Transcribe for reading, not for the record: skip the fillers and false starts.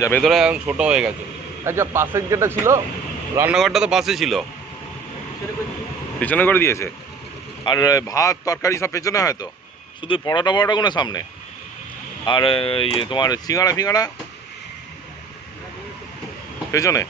যা ভেতরে এখন ছোট হয়ে গেছে। আচ্ছা, পাশের যেটা ছিল রান্নাঘরটা তো পাশে ছিল, পেছনে করে দিয়েছে। আর ভাত তরকারি সব পেছনে হয়তো, শুধু পরোটা কোনো সামনে। আর ইয়ে তোমার সিঙ্গাড়া ফিঙ্গাড়া পেছনে।